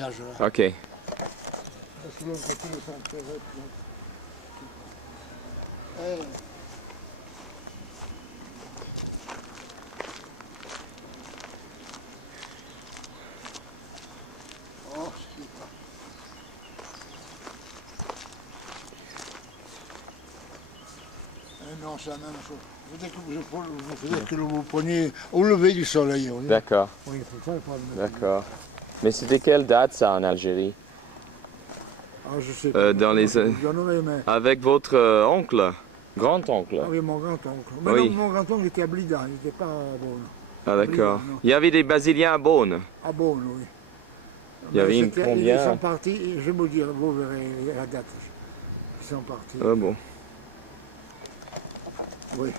âge-là. Ok. Parce que l'autre côté, ils sont enterrés. Eh. Oh, c'est pas. Non, c'est la même chose. Il faudrait que vous preniez au lever du soleil. D'accord. Oui, c'est ça le problème. D'accord. Mais c'était quelle date ça en Algérie? Ah, je sais pas. Dans les... Mais... Avec votre oncle? Grand-oncle? Ah oui, mon grand-oncle. Mais Oui. non, mon grand-oncle était à Blida, il n'était pas à Beaune. Ah d'accord. Blida, non. Il y avait des Brésiliens à Beaune. À Beaune, oui. Il y avait une combien? Ils sont partis, je vais vous dire, vous verrez la date. Ils sont partis. Ah bon. Oui.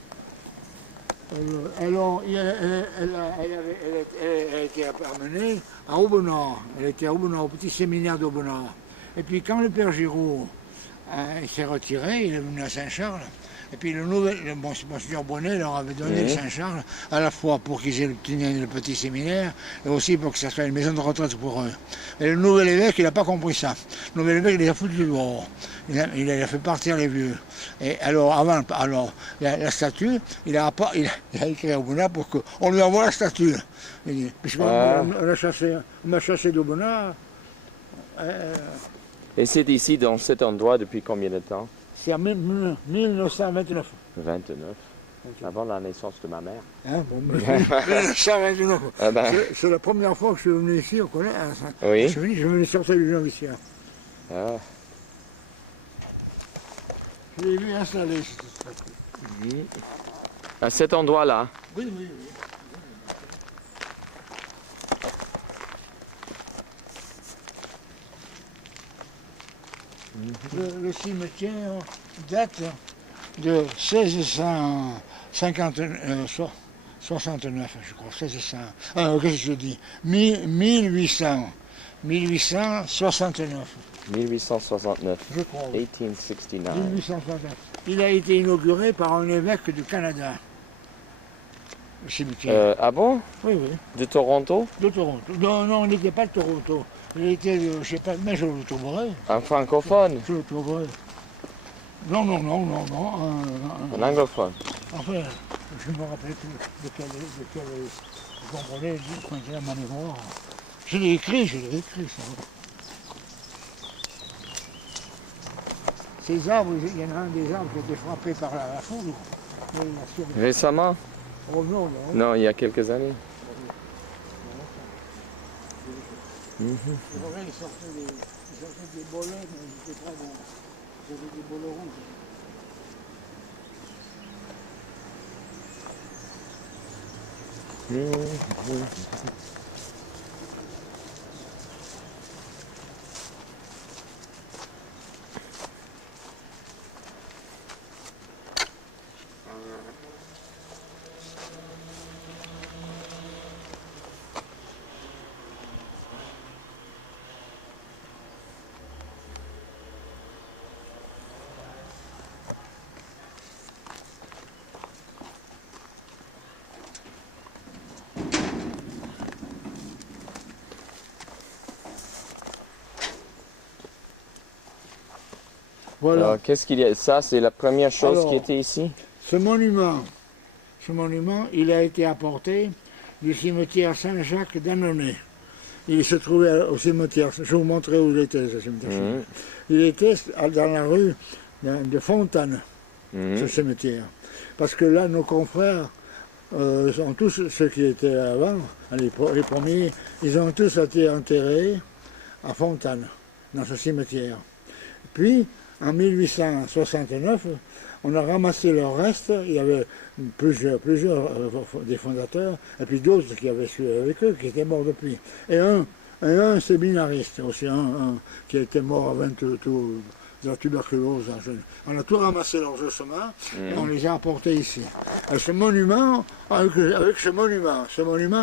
Alors, elle a été amenée à Aubenas. Elle était à Aubenas, au petit séminaire d'Aubenas. Et puis quand le père Giraud s'est retiré, il est venu à Saint-Charles. Et puis le Monseigneur Bonnet leur avait donné le Saint-Charles, à la fois pour qu'ils aient le petit séminaire, et aussi pour que ça soit une maison de retraite pour eux. Et le nouvel évêque, il n'a pas compris ça. Le nouvel évêque, il les a foutu dehors. Il a fait partir les vieux. Et alors, la statue, il a écrit à Aubenas pour qu'on lui envoie la statue. Puisqu'on m'a chassé d'Aubenas. Et c'est ici, dans cet endroit, depuis combien de temps? C'est en 1929. 29. Avant la naissance de ma mère. Hein, bon, 1929. Ah ben. C'est la première fois que je suis venu ici, on connaît. Oui. Je suis venu sortir du noviciat. Ah. Je l'ai vu installer cette statue. À cet endroit-là? Oui, oui, oui. Le cimetière date de 1669, je crois, 1600. Qu'est-ce que je dis 1869. 1869. Je crois. Oui. 1869. 1869. Il a été inauguré par un évêque du Canada. Le cimetière. Ah bon? Oui, oui. De Toronto? De Toronto. Non, non, il n'était pas de Toronto. Il était de, je sais pas, mais je le trouverai. Un francophone? Je le trouverai. Non, non, non, non, non. Un anglophone? Enfin, je ne me rappelle plus de quel vous comprenez, quand j'ai ma mémoire. Je l'ai écrit, ça. Ces arbres, il y en a un des arbres qui a été frappé par la foudre. Récemment? Oh non, non. Non, il y a quelques années. C'est vrai, ils sortaient des bolets, mais ils étaient très bons. Ils avaient des bolets rouges. Voilà. Alors, qu'est-ce qu'il y a? Ça, c'est la première chose qui était ici? Ce monument, il a été apporté du cimetière Saint-Jacques d'Annonay. Il se trouvait au cimetière, je vous montrerai où il était, ce cimetière. Il était dans la rue de Fontane, ce cimetière. Parce que là, nos confrères, sont tous ceux qui étaient avant, les premiers, ils ont tous été enterrés à Fontane, dans ce cimetière. Puis, en 1869, on a ramassé leurs restes, il y avait plusieurs des fondateurs, et puis d'autres qui avaient suivi avec eux, qui étaient morts depuis. Et un séminariste aussi, un qui était mort avant de la tuberculose. On a tout ramassé leurs ossements, et on les a apportés ici. Et ce monument, avec ce monument,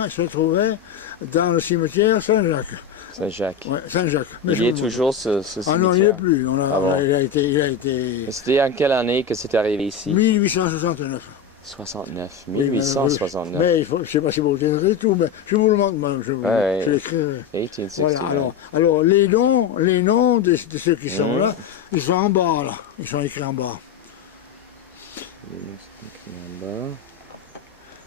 il se trouvait dans le cimetière Saint-Jacques. Saint-Jacques. Ouais, Saint-Jacques. Il y a toujours ce cimetière? Ah non, il n'y est plus. Bon. Il a été... C'était en quelle année que c'est arrivé ici? 1869. 69, Oui, 1869. mais je ne sais pas si vous retenez tout, mais je vous le montre, moi, Ouais. je l'écrirai. 1869. Voilà, alors les noms de ceux qui sont là, ils sont en bas, là. Ils sont écrits en bas.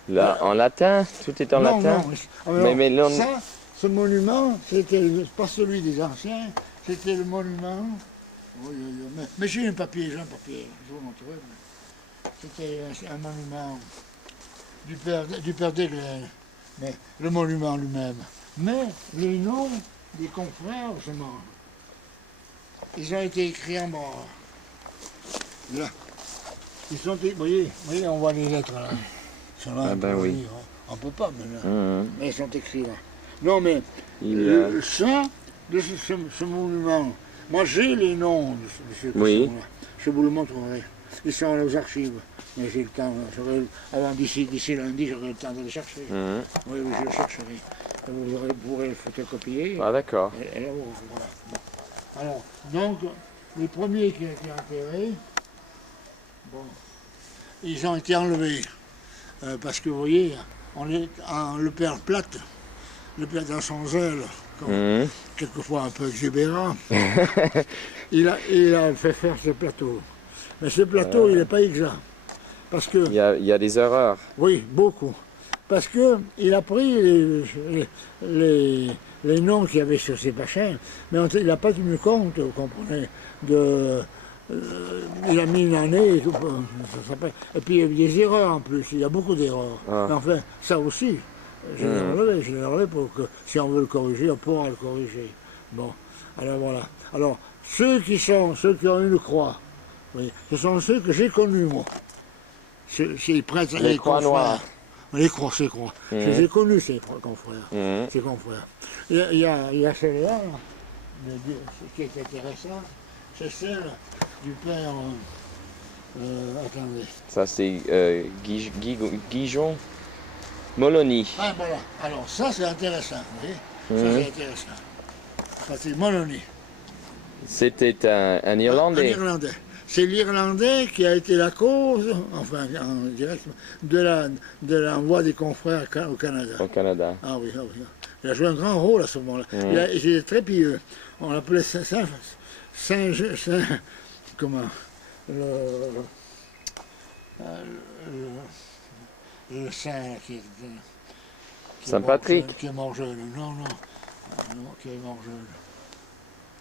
Là, en latin, tout est en Non, latin. non. Alors, Mais là, ça, ce monument, c'était pas celui des anciens, c'était le monument. Oui, mais j'ai un papier, je vous montrerai. C'était un monument du père d'Aiglin, mais le monument lui-même. Mais les noms des confrères, justement, ils ont été écrits en bas. Là. Ils sont, vous voyez, on voit les lettres là. Ils sont là, Ah ben oui. On ne peut pas, mais là. Mais ils sont écrits là. Non, mais ça, de ce monument, moi j'ai les noms de ceux qui sont là. Je vous le montrerai. Ils sont aux archives. Mais j'ai le temps, avant d'ici lundi, j'aurai le temps de les chercher. Oui, je le chercherai. Vous pourrez le photocopier. Ah d'accord. Et là, voilà. Alors, donc, les premiers qui ont été enterrés, bon, ils ont été enlevés. Parce que vous voyez, le père Plate, le père dans son zèle, quelquefois un peu exubérant, il a fait faire ce plateau. Mais ce plateau, il n'est pas exact. Parce que, il y a des erreurs. Oui, beaucoup. Parce qu'il a pris les noms qu'il y avait sur ces machins, mais il n'a pas tenu compte, vous comprenez, il a mis une année, et tout, ça s'appelle. Et puis il y a eu des erreurs en plus, il y a beaucoup d'erreurs. Mais enfin, ça aussi, je l'ai enlevé pour que si on veut le corriger, on pourra le corriger. Bon, alors voilà. Alors, ceux qui ont une croix, oui, ce sont ceux que j'ai connus, moi. Ces prêtres, les croix noires. Les croix, ces croix. Je les ai connus, ces confrères. Ces confrères. Il y a celle-là, qui est intéressant, c'est celle du père. Attendez. Ça, c'est Guijon Molony. Ah, voilà. Alors, ça, c'est intéressant. Vous voyez ça, c'est intéressant. Ça, c'est Molony. C'était un Irlandais. Un Irlandais. C'est l'Irlandais qui a été la cause, enfin, en direct, de l'envoi des confrères au Canada. Au Canada. Ah oui, ah oui. Il a joué un grand rôle à ce moment-là. Il était très pieux. On l'appelait Saint, comment, le Saint Saint-Patrick. Qui est mort jeune. Non, qui est mort jeune.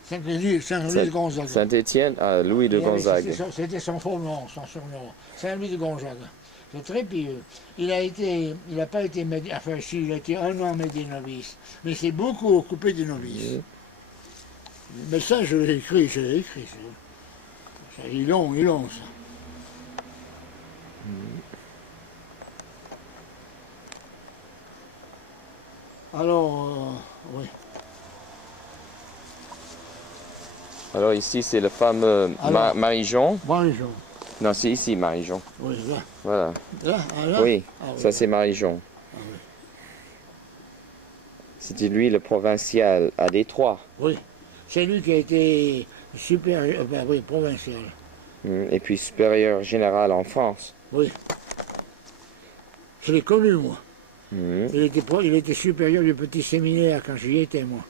Saint-Louis de Gonzague. Saint-Étienne, Louis de Gonzague. C'était son surnom. Saint-Louis de Gonzague. C'est très pieux. Il n'a pas été médié, enfin si, il a été un an médié novice. Mais c'est beaucoup occupé des novices. Mais ça, je l'ai écrit. Ça. Il est long, ça. Alors, oui. Alors ici, c'est le fameux Marie-Jean. Marie-Jean. Non, c'est ici, Marie-Jean. Oui, là. Voilà. Là. Oui, oui. Ça c'est Marie-Jean. Oui. C'était lui le provincial à Détroit. Oui, c'est lui qui a été supérieur, provincial. Et puis supérieur général en France. Oui. Je l'ai connu, moi. Il était supérieur du petit séminaire quand j'y étais, moi.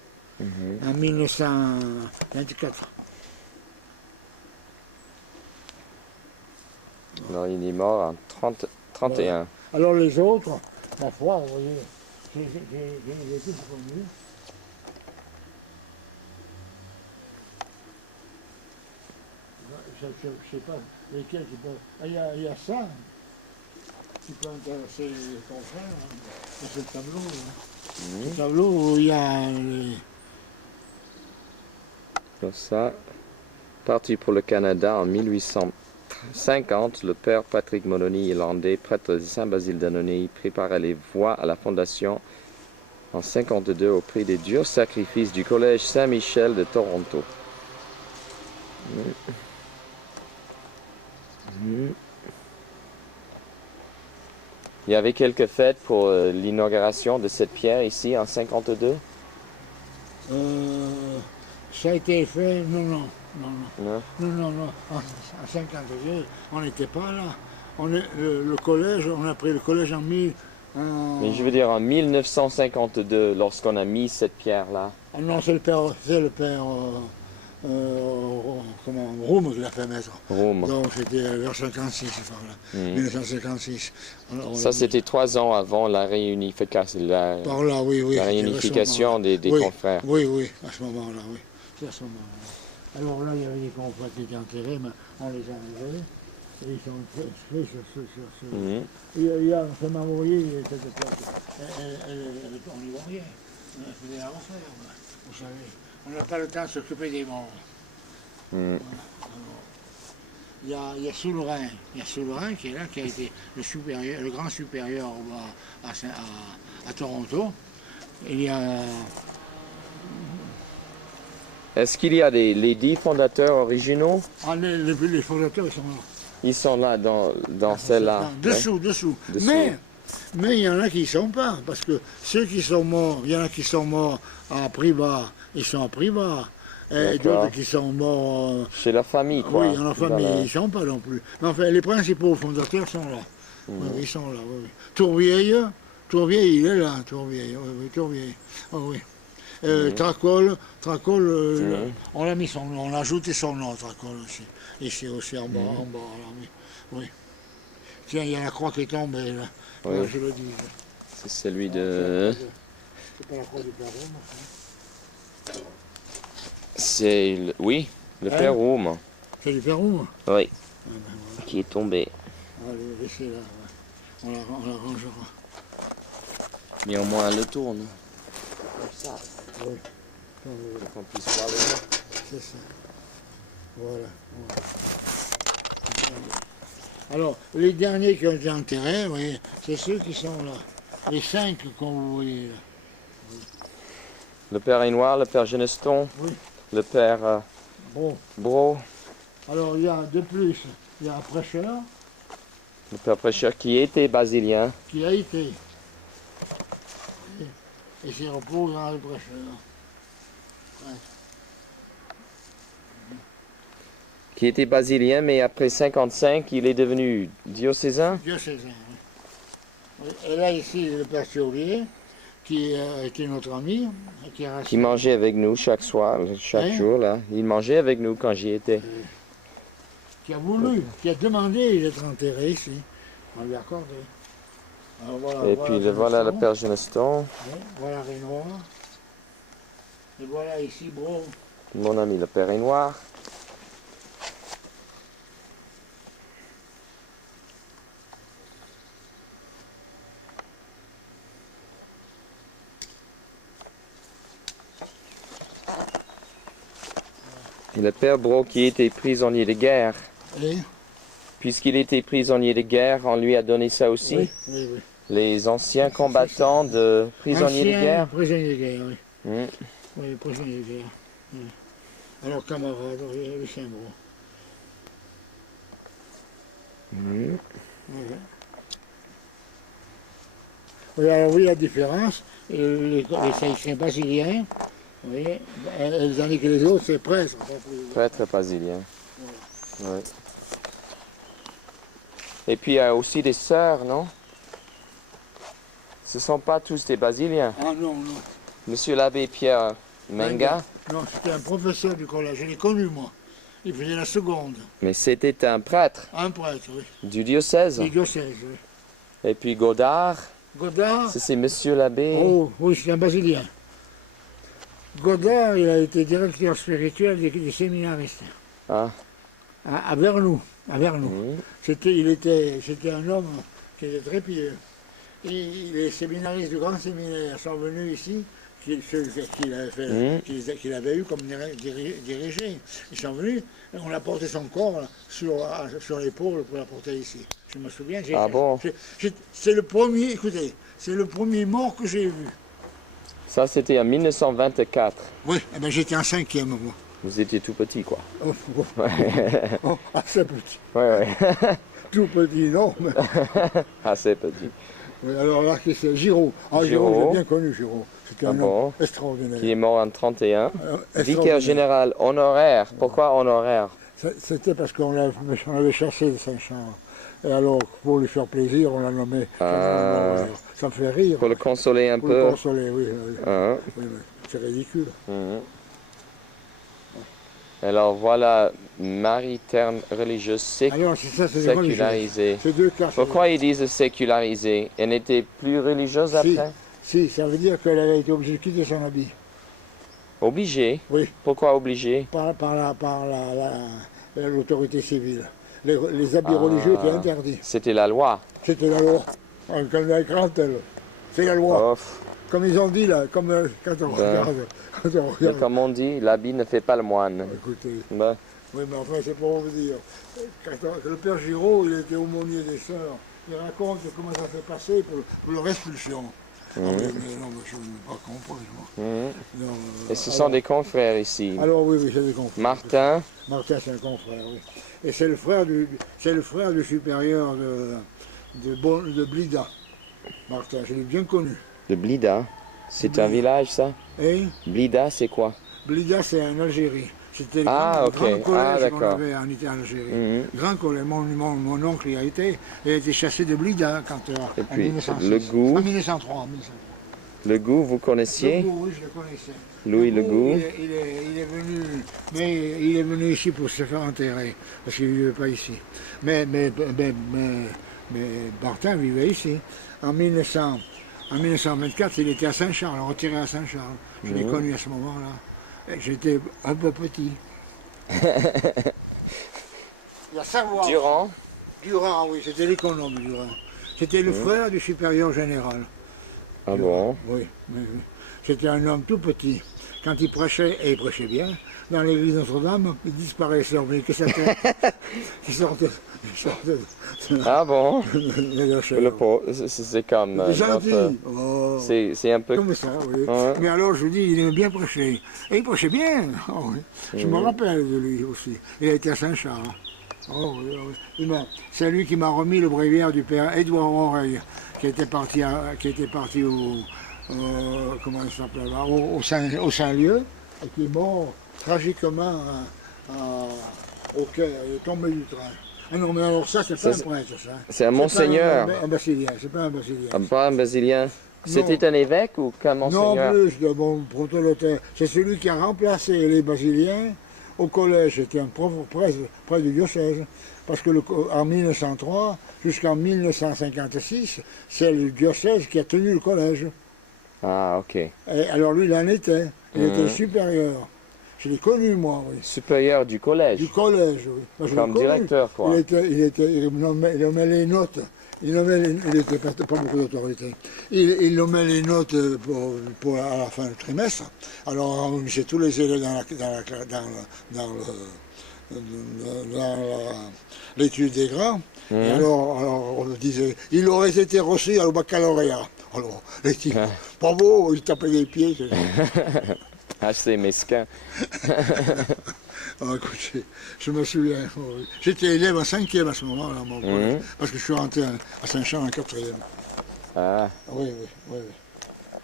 En 1924. Alors il est mort en 31. Alors les autres, ma foi, vous voyez, j'ai tout connu. Je ne sais pas lesquels qui peuvent. Il y a ça qui peut intéresser les confrères. C'est ce tableau. Ce tableau où il y a Donc ça, parti pour le Canada en 1850, le père Patrick Molony, irlandais, prêtre de Saint-Basile d'Annonay, préparait les voies à la fondation en 52 au prix des durs sacrifices du Collège Saint-Michel de Toronto. Il y avait quelques fêtes pour l'inauguration de cette pierre ici en 52. Ça a été fait, non. En 52, on n'était pas là. le collège, on a pris le collège en 1000. Mais je veux dire en 1952, lorsqu'on a mis cette pierre-là. Ah non, c'est le père comment, Roum qui l'a fait mettre. Rome. Donc c'était vers 56, par là, 1956. Ça, c'était 3 ans avant la réunification, Par là, oui, oui. la réunification des oui, confrères. Oui, oui, à ce moment-là, oui. C'est à ce moment-là. Alors là, il y avait des confrères qui étaient enterrés, mais on les a enlevés. Et ils sont inscrits sur ce. Il y a ce mémorial, cette place. On n'y voit rien. On a fait des refaire, vous savez. On n'a pas le temps de s'occuper des morts. Il y a Souverain. Il y a Souverain qui est là, qui a été le grand supérieur à Toronto. Il y a. Est-ce qu'il y a les 10 fondateurs originaux? Ah, les fondateurs, ils sont là. Ils sont là, dans celle-là. Dessous. Mais il y en a qui ne sont pas, parce que ceux qui sont morts, il y en a qui sont morts à Privas, ils sont à Privas. Et d'autres qui sont morts. Chez la famille, quoi. Oui, dans la famille, ils ne sont pas non plus. Mais enfin, les principaux fondateurs sont là. Oui, ils sont là, oui. Tourvieille, il est là, Tourvieille. Oui, Tourvieille. Oh, oui. Tracol, on a mis son nom, on a ajouté son nom, Tracol aussi. Ici aussi, en bas, là, oui. Tiens, il y a la croix qui est tombée, là. Oui. Là, je le dis. C'est celui de... C'est pas la croix du Père Rome, C'est, oui, le Père Rome. C'est du Père Rome? Oui, Ah, ben, voilà. qui est tombé. Allez, laissez là, ouais. On la rangera. Mais au moins, elle le tourne. Comme ça. Oui. Pour qu'on puisse voir le nom. C'est ça. Voilà. Alors, les derniers qui ont été enterrés, vous voyez, c'est ceux qui sont là. Les 5 qu'on vous voyez là. Le Père Ainoir, le Père Geneston, Oui. le Père Bro, Alors, il y a de plus, il y a un prêcheur le Père Prêcheur qui était basilien, qui a été. Et s'il repose dans le prêcheur. Ouais. qui était basilien, mais après 55, il est devenu diocésain. Diocésain, oui. Et là, ici, le Père Thiovier, qui a été notre ami, Qui mangeait avec nous chaque soir, chaque jour, là. Il mangeait avec nous quand j'y étais. Qui a voulu, qui a demandé d'être enterré ici. On lui a accordé. Alors, voilà, Et puis voilà le Père Geneston, Oui, voilà Renoir. Et voilà ici Bro. mon ami le Père Ainoir. Et le Père Bro qui était prisonnier de guerre. Et Puisqu'il était prisonnier de guerre, on lui a donné ça aussi. oui. Les anciens combattants de prisonniers de guerre. Prisonniers de guerre, oui. Mm. Oui, prisonniers de guerre. Oui. Alors, camarade, Lucien Bro. Mm. Oui, alors oui, la différence, les saïciens basiliens, vous voyez, tandis que les autres, c'est prêtres. Prêtre basilien. Ouais. Et puis il y a aussi des sœurs, non? Ce ne sont pas tous des basiliens. Ah non. Monsieur l'abbé Pierre Menga, Non, c'était un professeur du collège, je l'ai connu moi. Il faisait la seconde. mais c'était un prêtre Un prêtre, oui. du diocèse. Du diocèse, oui. Et puis Godard, Godard, c'est Monsieur l'abbé. oh, oui, c'est un basilien. Godard, il a été directeur spirituel des séminaristes. Ah. À Vernoux. C'était un homme qui était très pieux. Et les séminaristes du grand séminaire sont venus ici, qu'il avait eu comme dirigé. Ils sont venus, et on a porté son corps là, sur l'épaule pour l'apporter ici. Je me souviens. Ah bon? C'est le premier, écoutez, c'est le premier mort que j'ai vu. Ça, c'était en 1924. Oui, eh ben, j'étais en 5e, moi. Vous étiez tout petit, quoi. Assez petit. Ouais. Tout petit, non, mais... Assez petit. Oui, alors là, c'est Giraud. Ah, Giraud, j'ai bien connu Giraud. C'était un homme extraordinaire. Qui est mort en 31. Vicaire général honoraire. Pourquoi honoraire? C'était parce qu'on avait chassé de Saint-Champ. Et alors, pour lui faire plaisir, on l'a nommé Jean-Noël Maurer. Ça me fait rire. Pour le consoler un Pour peu. le consoler, oui. Hein. Oui, mais c'est ridicule. Mhm. Alors voilà, Marie terme religieuse Alors, c'est ça, c'est des religieuses. sécularisée. C'est deux cas. Pourquoi ils disent sécularisée? Elle n'était plus religieuse après? Si, ça veut dire qu'elle avait été obligée de quitter son habit. Obligée? Oui, Pourquoi obligée? par l'autorité civile. Les habits religieux étaient interdits. C'était la loi. C'était la loi. Comme la grandelle. C'est la loi. Oh, Comme ils ont dit là, comme quand on regarde. Quand on regarde. comme on dit, l'habit ne fait pas le moine. Écoutez, Ben, oui, mais enfin, c'est pour vous dire. Le père Giraud, il était aumônier des sœurs. Il raconte comment ça s'est passé pour leur expulsion. Ah oui, mais non, mais je ne veux pas comprendre, moi. Non, et ce sont des confrères ici. alors oui, c'est des confrères. Martin, Martin, c'est un confrère, oui. Et c'est le frère du supérieur de Blida. Martin, je l'ai bien connu. de Blida. C'est un village, ça? Et Blida, c'est quoi? Blida, c'est en Algérie. C'était le Ah, grand ok. collège Ah, qu'on d'accord. avait en Algérie. Mhm. Grand collège. Mon oncle y a été. Il a été chassé de Blida quand, Et en puis, 1906. le goût. En 1903. Le goût, vous Le connaissiez? goût, oui, je le connaissais. Louis Le Goût. Il est venu, mais il est venu ici pour se faire enterrer, parce qu'il ne vivait pas ici. Mais Martin vivait ici. En 1924, il était à Saint-Charles, retiré à Saint-Charles. Je l'ai connu à ce moment-là. J'étais un peu petit. Il y a savoir. Durand, oui, c'était l'économe Durand. C'était le frère du supérieur général. Ah bon? Oui, oui, oui. C'était un homme tout petit. Quand il prêchait, et il prêchait bien, dans l'église Notre-Dame, il disparaissait, mais que sa tête, il sortait Ah bon? de la chair. Le pot, c'est comme... C'est gentil. notre- Oh. C'est un peu... Comme ça, oui. Ouais. Mais alors, je vous dis, il aimait bien prêcher. Et il prêchait bien. Oh, oui. Je me rappelle de lui aussi. Il a été à Saint-Charles. Oh, oui, oui. C'est lui qui m'a remis le bréviaire du père Édouard Oreille, qui était parti au... comment il s'appelle là, au Saint-Lieu, et qui est mort tragiquement au Caire. Il est tombé du train. Ah non, mais alors ça, c'est pas un prêtre, ça. C'est un monseigneur. Un basilien, c'est pas un basilien. Pas un basilien. C'était un évêque ou qu'un monseigneur? Non plus, de bon protonotaire. C'est celui qui a remplacé les basiliens au collège. C'était un prêtre du diocèse. Parce que en 1903 jusqu'en 1956, c'est le diocèse qui a tenu le collège. Ah, ok. Et alors lui, il en était. Il était supérieur. Je l'ai connu, moi, oui. Supérieur du collège. Du collège, oui. Moi, je l'ai Comme connu. directeur, quoi. Il nommait les notes. Il n'était pas beaucoup d'autorité. Il nommait les notes à la fin du trimestre. Alors on mettait tous les élèves dans l'étude des grands. Et alors on disait, il aurait été reçu au baccalauréat. Alors les types, bravo, ils tapaient les pieds. Assez mesquin. Ah, écoute, je me souviens. Oui. J'étais élève en 5e à ce moment-là, mon collège, parce que je suis rentré à Saint-Charles en 4e. Ah. Oui.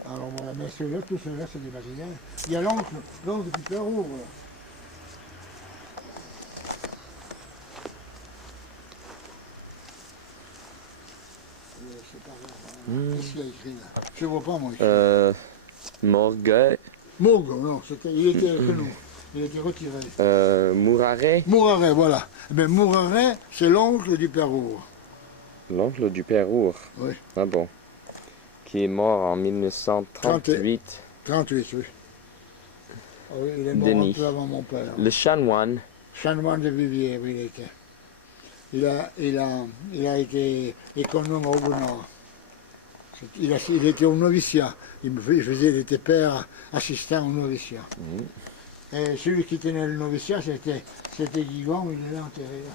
Alors voilà, mais ceux-là, tout cela, c'est des basiliens. Il y a l'oncle du Pérou. C'est pas grave. Qu'est-ce qu'il a écrit là? Je ne vois pas, moi. Morgueil. Mourgue, non, il était que nous. Il était retiré. Mouraret. Mouraret, voilà. Mais Mouraret, c'est l'oncle du Pérou. L'oncle du père Roure. Oui. Ah bon. Qui est mort en 1938. 38, oui. Ah oui, il est mort Denis. un peu avant mon père. Le chanoine. Chanoine de Vivier, oui, il était. Il a été économe au Nord. Il était au noviciat. Il était père assistant au noviciat. Et celui qui tenait le noviciat, c'était Guigon, il est enterré là.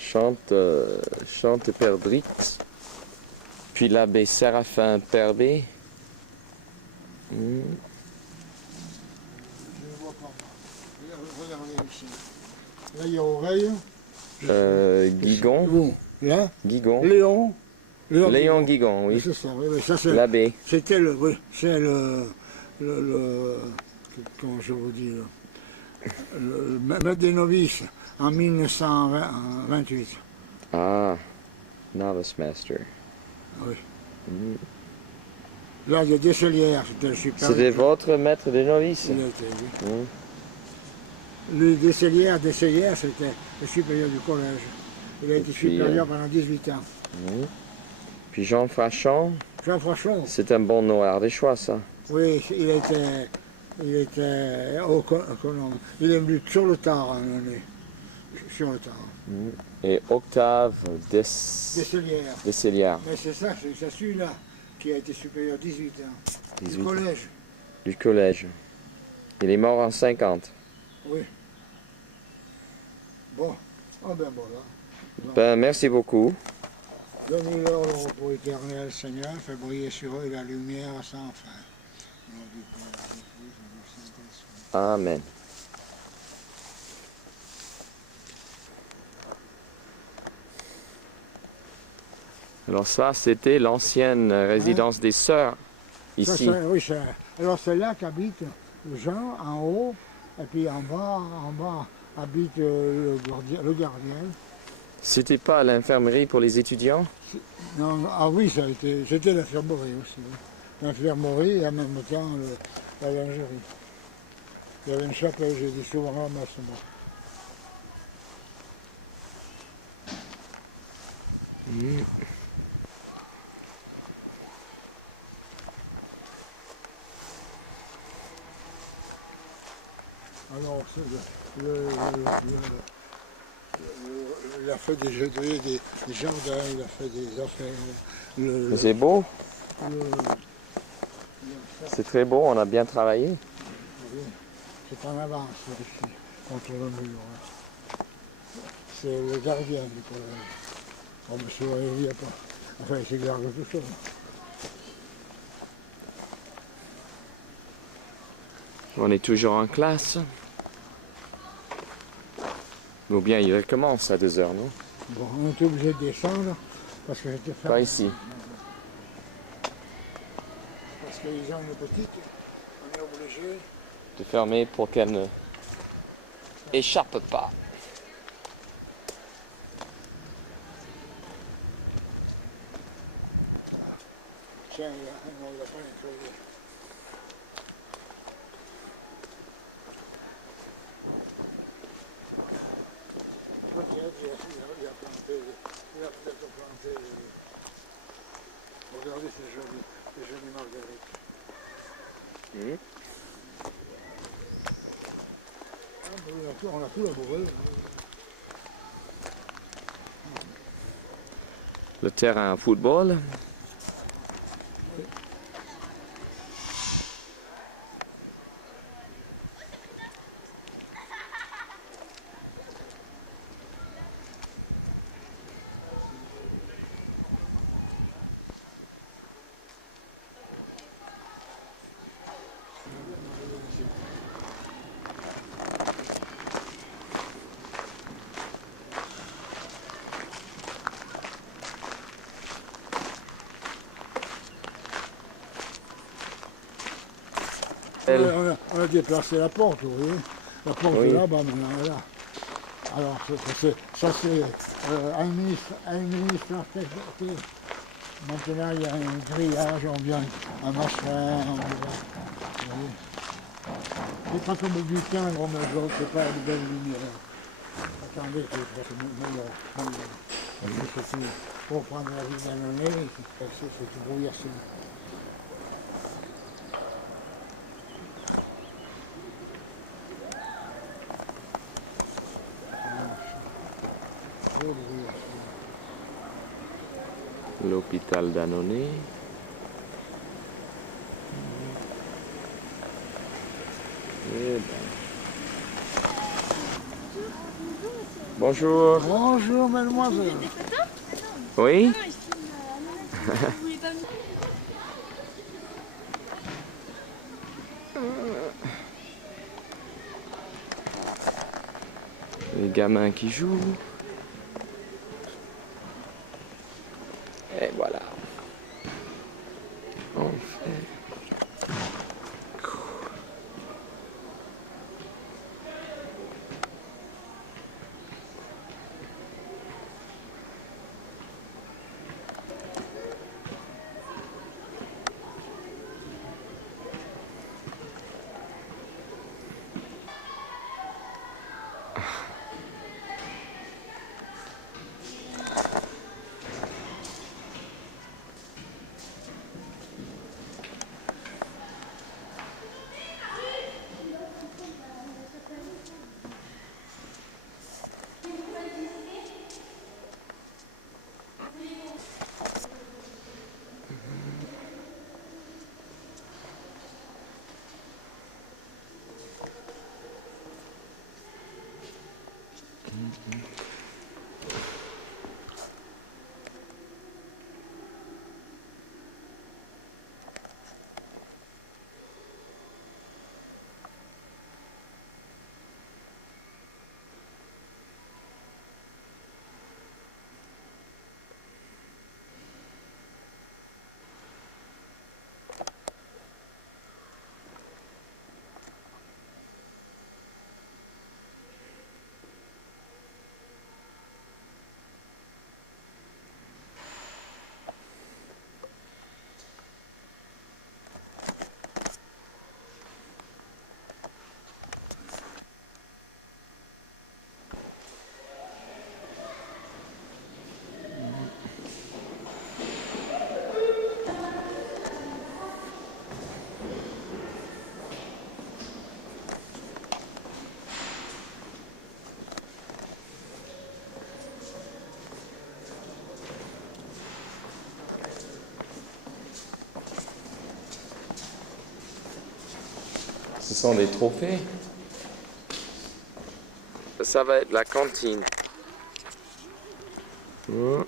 Chante Père Drix. Puis l'abbé Séraphin Perbé. Je ne vois pas. Regardez ici. Là, il y a Oreille. Guigon. Bon, là, Guigon. Léon Guigon, oui. C'est ça, oui, ça c'est... L'abbé. C'était c'est le comment je vous dis, le maître des novices en 1928. Ah, novice master. Oui. Mm. Là, il y a Desselières, c'était le supérieur. C'était votre maître des novices? Il a été, oui. Mm. Le Desselières, c'était le supérieur du collège. Il a été supérieur pendant 18 ans. Mm. Puis Jean Frachon? Jean Frachon. C'est un bon nom ardéchois, ça. Oui, il était au économe. Il est venu sur le tard, un année. Sur le tard. Mm. Et Octave Desselières. Desselières. Mais c'est ça, c'est celui-là qui a été supérieur 18 ans. 18. Du collège. Du collège. Il est mort en 50. Oui. Bon. Ah ben voilà. Bon. Ben, merci beaucoup. Donnez-leur le repos éternel, Seigneur, fais briller sur eux la lumière sans fin. Au nom du Père, du Fils et du Saint-Esprit. Amen. Alors ça, c'était l'ancienne résidence des sœurs, ici. Ça, oui, alors c'est là qu'habite Jean en haut, et puis en bas habite le gardien. C'était pas l'infirmerie pour les étudiants? Non, ah oui, c'était l'infirmerie aussi. Oui. L'infirmerie et en même temps la lingerie. Il y avait une chapelle, j'ai dit souvent ramassement. Mm. Alors, il a fait des jardins, il a fait des affaires. C'est beau? C'est très beau, on a bien travaillé. C'est en avance ici, contre le mur. C'est le gardien du collège. Oh, monsieur, il n'y a pas. Enfin, il se garde tout seul. On est toujours en classe. Ou bien il recommence à 2 heures, non? Bon, on est obligé de descendre parce que j'étais fermé. Pas ici. Parce qu'ils ont une petite, on est obligé. De fermer pour qu'elle ne échappe pas. Tiens, non, il n'a pas nettoyé. Peut-être il a planté, il a peut-être planté. Regardez ces jolies marguerites. Mm. Ah, ben, on a tout labouré. Le terrain à football. On a déplacé la porte, vous voyez. La porte Oui. est là-bas, maintenant, elle est là. Alors, ça c'est un ministre architecte. Maintenant, il y a un grillage, on vient un machin, on vient. Vous voyez. C'est pas comme du timbre, mais c'est pas de belle lumière. Attendez, c'est meilleur. Pour prendre la vie d'un année, c'est brouillasser. L'hôpital d'Annonay. Eh ben. Bonjour. Bonjour, mademoiselle. Des photos? Oui? Non, je filme vous voulez pas me Les gamins qui jouent. Et voilà. On fait. Ce sont des trophées. Ça va être la cantine. Oh.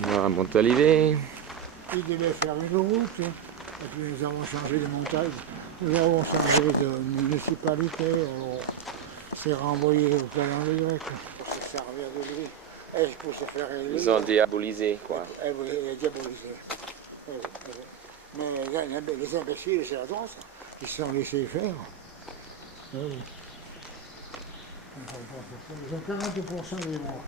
Voilà, Montalivet. Il devait faire une route, et puis nous avons changé de montagne. Nous avons changé de municipalité, on s'est renvoyé au plan de grec pour se servir de lui. Et pour se faire élever. Ils ont diabolisé, quoi. Elle voulait diaboliser. Mais les imbéciles, c'est la droite, ils se sont laissés faire. Oui. Ils ont 40% des morts.